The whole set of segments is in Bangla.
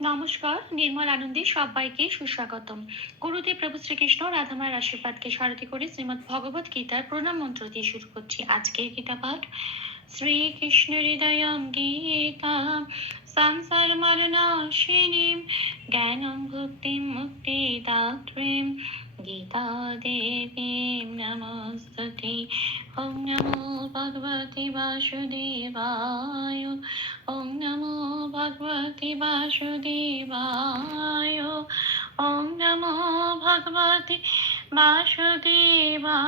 নমস্কার, নির্মল আনন্দে সবাইকে সুস্বাগতম। গুরুদেব প্রভু শ্রীকৃষ্ণ রাধামায়ের আশীর্বাদকে সারথি করে শ্রীমদ ভগবত গীতার প্রণাম মন্ত্র দিয়ে শুরু করছি। আজকের গীতা পাঠ শ্রীকৃষ্ণ হৃদয়ম গীতা। সংসার মরণ অশ্বিনীম জ্ঞানম ভক্তি মুক্তি দাত্রীম গীতা দেবীম নমস্তুতি ওম নমো ভগবতি বাসুদেবায় ওম নমো ভগবতি বাসুদেবায় ওম নমো ভগবতি বাসুদেবায়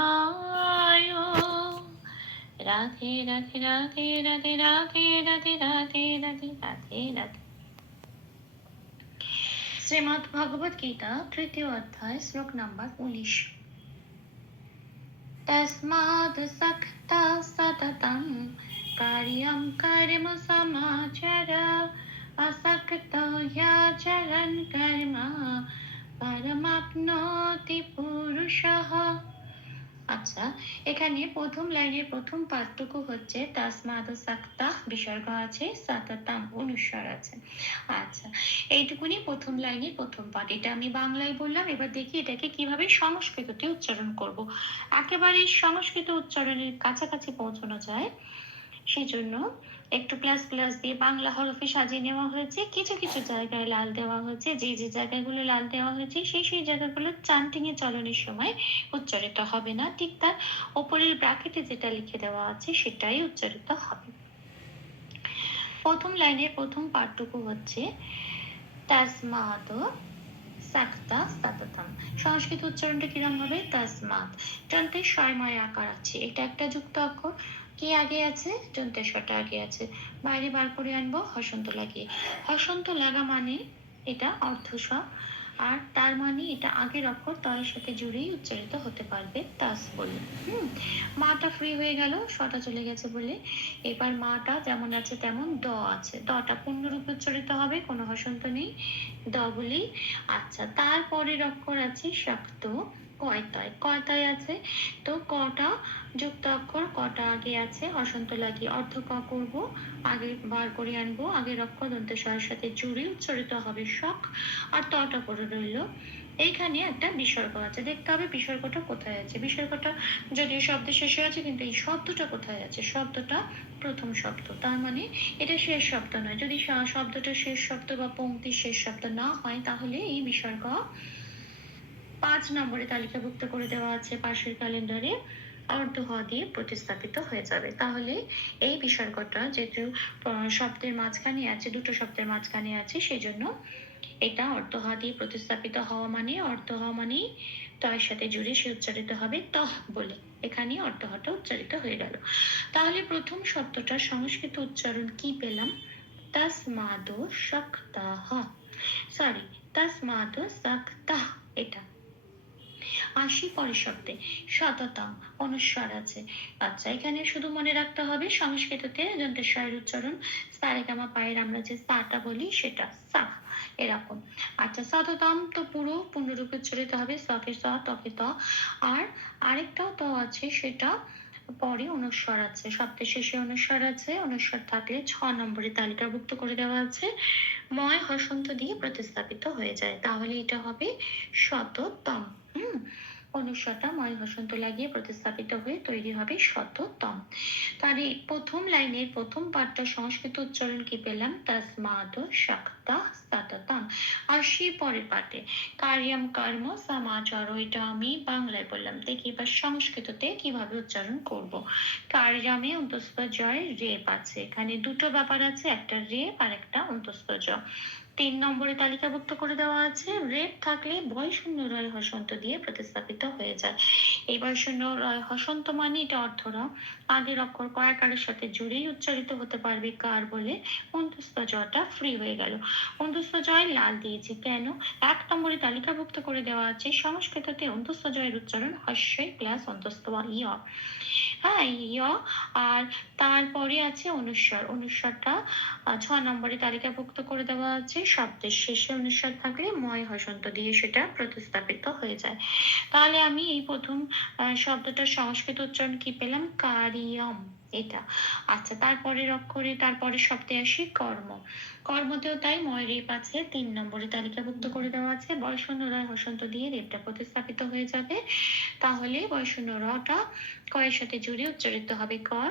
রাধে রাধে রাধে রাধে রাধে রাধে রাধে রাধে রাধে রাধে শ্রীমদ ভগবত গীতা তৃতীয় অধ্যায় শ্লোক নাম্বার উনিশ তসমাদ সখতা সততম কার্যম কর্ম এখানে প্রথম লাইনের প্রথম পার্থক্য হচ্ছে তাসমাদ বিসর্গ আছে সাতাতাম অনুস্বর আছে। আচ্ছা এইটুকুনি প্রথম লাইনের প্রথম পাঠ। এটা আমি বাংলায় বললাম, এবার দেখি এটাকে কীভাবে সংস্কৃততে উচ্চারণ করব। একেবারে সংস্কৃত উচ্চারণের কাছাকাছি পৌঁছানো যায়, সেজন্য একটু প্লাস প্লাস দিয়ে বাংলা হরফে সাজিয়ে নেওয়া হয়েছে। কিছু কিছু জায়গায় লাল দেওয়া হয়েছে। যে যে জায়গাগুলো লাল দেওয়া হয়েছে, সেই সেই জায়গাগুলো চান্টিং এ চলনের সময় উচ্চারিত হবে না। ঠিক তার ওপরের ব্র্যাকেটে যেটা লিখে দেওয়া আছে, সেটাই উচ্চারিত হবে। প্রথম লাইনের প্রথম পাঠটুকু হচ্ছে তাসমাদ সাক্তা সাততাম। সংস্কৃত উচ্চারণটা কিরম হবে? তাসমাত। যন্ত্রের স্বয়ময় আকার আছে। এটা একটা যুক্ত অক্ষর। কি আগে আছে? দন্তেশ্বরটা আগে আছে। বাইরে বার করে আনব, হসন্ত লাগিয়ে। হসন্ত লাগা মানে এটা অর্থ অর্ধস্ব, আর তার মানে এটা আগের অক্ষর তয়ের সাথে জুড়েই উচ্চারিত হতে পারবে তাস বলে। হুম? মাটা ফ্রি হয়ে গেল, সটা চলে গেছে বলে। এবার মাটা যেমন আছে তেমন দ আছে। দটা পূর্ণরূপে উচ্চারিত হবে, কোনো হসন্ত নেই। দ বলেই। আচ্ছা তারপরের অক্ষর আছে শক্ত। কয়তায়? কয়তায় আছে? তো কটা যুক্ত অক্ষর কটা আগে আছে? হসন্ত লাগিয়ে অর্ধ ক করব, আগে বার করে আনব আগের অক্ষর দন্ত স্বরের সাথে জুড়ে উচ্চারিত হবে শখ, আর তটা পড়ে রইল। এইখানে একটা বিসর্গ আছে, দেখতে হবে বিসর্গটা কোথায় আছে। বিসর্গটা যদিও শব্দের শেষে আছে, কিন্তু এই শব্দটা কোথায় আছে? শব্দটা প্রথম শব্দ, তার মানে এটা শেষ শব্দ নয়। যদি শব্দটা শেষ শব্দ বা পংক্তির শেষ শব্দ না হয়, তাহলে এই বিসর্গ পাঁচ নম্বরে তালিকাভুক্ত করে দেওয়া আছে পাশের ক্যালেন্ডারে অর্ধ দিয়ে প্রতিস্থাপিত হয়ে যাবে। তাহলে এই বিসর্গটা যেহেতু শব্দের মাঝখানে আছে, দুটো শব্দের মাঝখানে আছে সেই জন্য এটা দিয়ে প্রতিস্থাপিত হওয়া মানে অর্ধ হওয়া মানে তয়ের সাথে জুড়ে সে উচ্চারিত হবে তহ বলে। এখানে অর্ধ হটা উচ্চারিত হয়ে গেল। তাহলে প্রথম শব্দটা সংস্কৃত উচ্চারণ কি পেলাম? তাসমাদ শক্তাহ। সরি তাসমাদ এটা আশি পরের শব্দে শততম অনুস্বার আছে। আচ্ছা এখানে শুধু মনে রাখতে হবে সংস্কৃততে যন্ত্রেশ্বরের উচ্চারণ সারেগামা পায়ের আমরা যে সাটা বলি সেটা সা এরকম। আচ্ছা শততম তো পুরো পূর্ণরূপে উচ্চারিত হবে সকে স তকে ত। আর আরেকটাও ত আছে, সেটা পরে অনুস্বর আছে শব্দের শেষে অনুস্বর আছে, অনুস্বর থাকলে ছ নম্বরে তালিকাভুক্ত করে দেওয়া আছে। ময় হসন্ত দিয়ে প্রতিস্থাপিত হয়ে যায়, তাহলে এটা হবে শততম হুম? অনুস্বরটা ময় হসন্ত লাগিয়ে প্রতিস্থাপিত হয়ে তৈরি হবে শততম তার এই প্রথম লাইনের প্রথম পাঠটা সংস্কৃত উচ্চারণ কি পেলাম? তসমাদ শক্তা সাততম। আর সে পরের পাঠে, কার্যম কর্ম সমাচার এটা আমি বাংলায় বললাম। দেখি এবার সংস্কৃততে কীভাবে উচ্চারণ করব। কার্যামে অন্তস্প রেপ আছে। এখানে দুটো ব্যাপার আছে, একটা রেপ আর একটা অন্তস্প জয় তিন নম্বরে তালিকাভুক্ত করে দেওয়া আছে, রেপ থাকলে বয় শূন্য রয় হসন্ত দিয়ে প্রতিস্থাপিত হয়ে যায়। এই বয় শূন্য রয় হসন্ত মানে এটা অর্থরা আগের অক্ষর কয়াকারের সাথে জুড়েই উচ্চারিত হতে পারবে কার বলে? অন্তস্থ জয়টা ফ্রি হয়ে গেল। অন্তস্থ জয় লাল দিয়েছি। কেন? এক নম্বরে তালিকাভুক্ত করে দেওয়া আছে, সংস্কৃততে অন্তস্থ জয়ের উচ্চারণ হস্যই প্লাস অন্তস্থ ইয় হ্যাঁ ইয় আর তারপরে আছে অনুস্বর। অনুস্বরটা ছ নম্বরে তালিকাভুক্ত করে দেওয়া আছে শব্দের শেষে অনুস্বার থাকলে ময় হসন্ত দিয়ে সেটা প্রতিস্থাপিত হয়ে যায়। তাহলে আমি এই প্রথম শব্দটার সংস্কৃত উচ্চারণ কি পেলাম? কারিয়ম এটা। আচ্ছা তারপরের অক্ষরে, তারপরে শব্দে আসি কর্ম। কর্মতেও তাই ময় রেপ আছে, তিন নম্বরে তালিকাভুক্ত করে দেওয়া আছে। বয়শূন্য রয় হসন্ত দিয়ে রেপটা প্রতিস্থাপিত হয়ে যাবে। তাহলে বয়শূন্য রটা কয়ের সাথে জুড়ে উচ্চারিত হবে কর।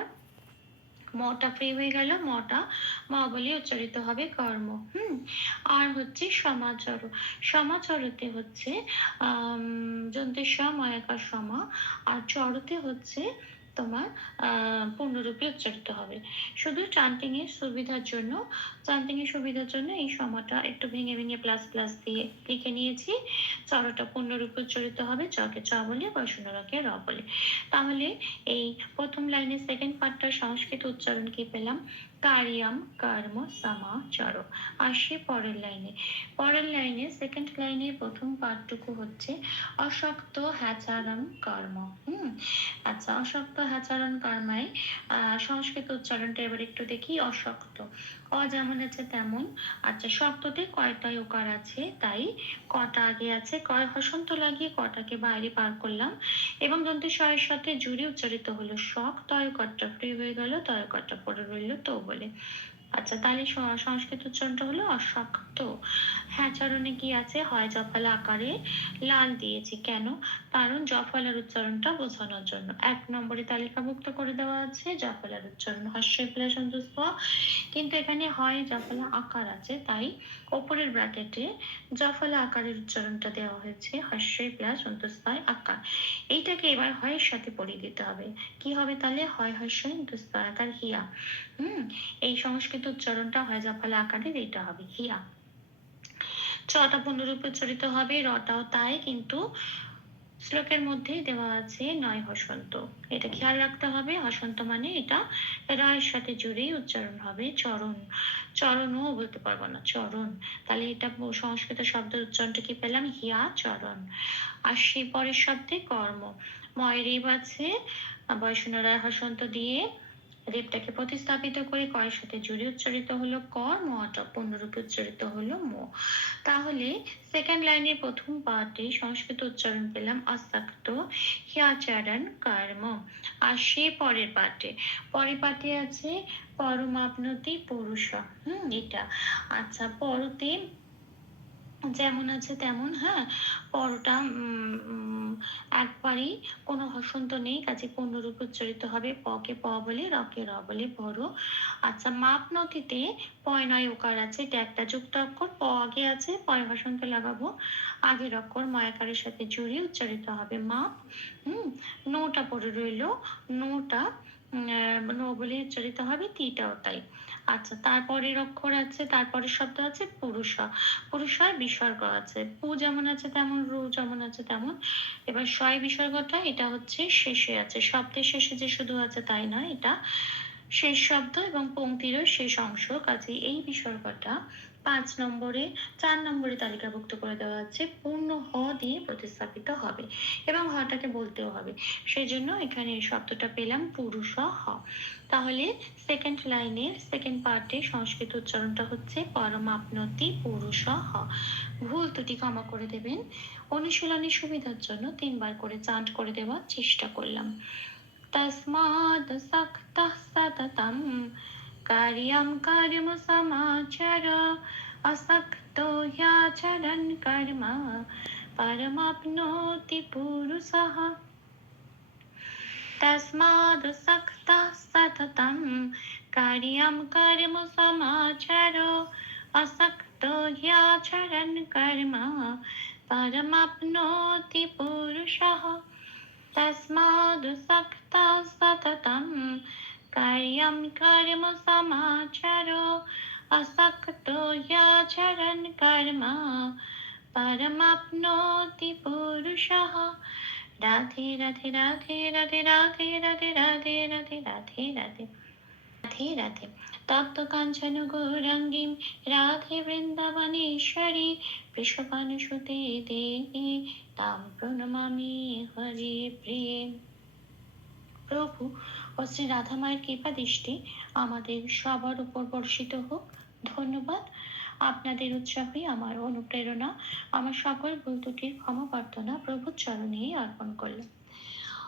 মটা ফ্রি হয়ে গেল, মটা মা বলে উচ্চারিত হবে কর্ম, হুম? আর হচ্ছে সমাচর, সমাচরতে হচ্ছে আহ সময় একা সমা আর চরতে হচ্ছে তোমার পূর্ণরূপে উচ্চারিত হবে। শুধু চান্টিং এর সুবিধার জন্য চান্টিং এর সুবিধার জন্য এই সময়টা একটু ভেঙে ভেঙে প্লাস প্লাস দিয়ে লিখে নিয়েছি। চরটা পূর্ণরূপে উচ্চারিত হবে চকে চ বলে, বৈষ্ণবকে র বলে। তাহলে এই প্রথম লাইনের সেকেন্ড পার্টটা সংস্কৃত উচ্চারণ কি পেলাম? কারিয়াম, কর্ম সমাচার আসি পরের লাইনে। পরের লাইনে সেকেন্ড লাইনে প্রথম পার্টটুকু হচ্ছে, অশক্ত হ্যাচারণ কর্ম। হুম? আচ্ছা অশক্ত হ্যাচারণ কর্মায় সংস্কৃত উচ্চারণটা এবার একটু দেখি, অশক্ত। অ যেমন আছে তেমন। আচ্ছা শব্দতে কয়টায় ওকার আছে, তাই কটা আগে আছে, কয় হসন্ত লাগিয়ে কটাকে বাইরে পার করলাম। এবং দন্তে শয়ের সাথে জুড়ে উচ্চারিত হলো শক তয় কটটা ফ্রি হয়ে গেল, তয় কটটা পড়ে রইল, তো বলে। আচ্ছা তাহলে সংস্কৃত উচ্চারণটা হলো অশক্ত। হ্যাঁ চরণে কি আছে? হয় জফলা আকারে লাল দিয়েছি। কেন? কারণ জফলার উচ্চারণটা বোঝানোর জন্য। এক নম্বরে তালিকাভুক্ত করে দেওয়া আছে, জফলার উচ্চারণ হাস্যই প্লাস অন্তস্প কিন্তু এখানে হয় জফলা আকার আছে, তাই ওপরের ব্র্যাকেটে জফলা আকারের উচ্চারণটা দেওয়া হয়েছে হাস্যই প্লাস অন্তস্থায় আকার। এইটাকে এবার হয়ের সাথে পড়িয়ে দিতে হবে। কি হবে তাহলে? হয় হাস্যই অন্তস্থায় আকার হিয়া। হুম? এই সংস্কৃত উচ্চারণটা হয় জফলা আকারের এটা হবে হিয়া ছটা পুনরূপে উচ্চারিত হবে রটাও তাই কিন্তু শ্লোকের মধ্যেই দেওয়া আছে নয় হসন্ত। এটা খেয়াল রাখতে হবে, হসন্ত মানে এটা রায়ের সাথে জুড়েই উচ্চারণ হবে, চরণ। চরণও বলতে পারব না, চরণ। তাহলে এটা সংস্কৃত শব্দের উচ্চারণটা কি পেলাম? হিয়া চরণ। আর সেই পরের শব্দে কর্ম। ময়রেব আছে বয়সুন রায় হসন্ত দিয়ে রেপটাকে প্রতিস্থাপিত করে কয়ের সাথে জুড়ে উচ্চারিত হলো কর মটা পূর্ণরূপে উচ্চারিত হলো মো। তাহলে সেকেন্ড লাইনের প্রথম পার্টে সংস্কৃত উচ্চারণ পেলাম আসাক্ত হিয়াচারণ কর্ম। আর সে পরের পার্টে পরের পার্টে আছে পরমাপনতি পুরুষ, হুম, এটা। আচ্ছা পরতে যেমন আছে তেমন হ্যাঁ? পরটা একবারই কোনো হসন্ত নেই, কাজে পূর্ণরূপে উচ্চারিত হবে পকে প বলে রকে র বলে বড় আচ্ছা মাপ নথিতে পয় নয় ওকার আছে এটা একটা যুক্ত অক্ষর, প আগে আছে পয় হসন্ত লাগাবো। আগের অক্ষর ময়াকারের সাথে জুড়ে উচ্চারিত হবে মাপ, হুম? নোটা পড়ে রইল, নোটা উম, ওগুলি উচ্চারিত হবে তিটাও তাই। আচ্ছা তারপরের অক্ষর আছে তারপরের শব্দ আছে পুরুষ। পুরুষ বিসর্গ আছে। পু যেমন আছে তেমন রু যেমন আছে তেমন। এবার শয় বিসর্গটা এটা হচ্ছে শেষে আছে। শব্দের শেষে যে শুধু আছে তাই নয় এটা শেষ শব্দ এবং পংক্তিরও শেষ অংশ। কাজে এই বিসর্গটা পাঁচ নম্বরে, চার নম্বরে তালিকাভুক্ত করে দেওয়া আছে। পূর্ণ হ দিয়ে প্রতিস্থাপিত হবে এবং হটাকে বলতেও হবে। সেই জন্য এখানে শব্দটা পেলাম পুরুষ হ। তাহলে সেকেন্ড লাইনের সেকেন্ড পার্টে সংস্কৃত উচ্চারণটা হচ্ছে পরমাপনতি পুরুষ হ। ভুল ত্রুটি ক্ষমা করে দেবেন। অনুশীলনের সুবিধার জন্য তিনবার করে চান্ট করে দেওয়ার চেষ্টা করলাম। तस्मात् सक्तः सततं कार्यं कर्मसमाचर असक्तो ह्याचरन् कर्म। परमाप्नोति पुरुषः। तस्माद् सक्तः सततं कार्यं कर्मसमाचर असक्तो ह्याचरन् कर्म। परमाप्नोति पुरुषः। तस्मादुसक्ता सततं कार्यं कर्म कर्मसमाचरो असक्तो याचरन् कर्म परमाप्नोति पुरुषः राधे राधे राधे राधे राधे राधे राधे राधे राधे राधे राधे राधे তপ্ত কাঞ্চন গৌরাঙ্গীম রাধে বৃন্দাবনেশ্বরী বৃষভানুসুতে দেবী তাম প্রণমামি হরে প্রেম প্রভু ও শ্রী রাধা মায়ের কৃপা দৃষ্টি আমাদের সবার উপর বর্ষিত হোক। ধন্যবাদ। আপনাদের উৎসাহই আমার অনুপ্রেরণা, আমার সকল ভুল ত্রুটির ক্ষমা প্রার্থনা প্রভুর চরণে অর্পণ করলাম।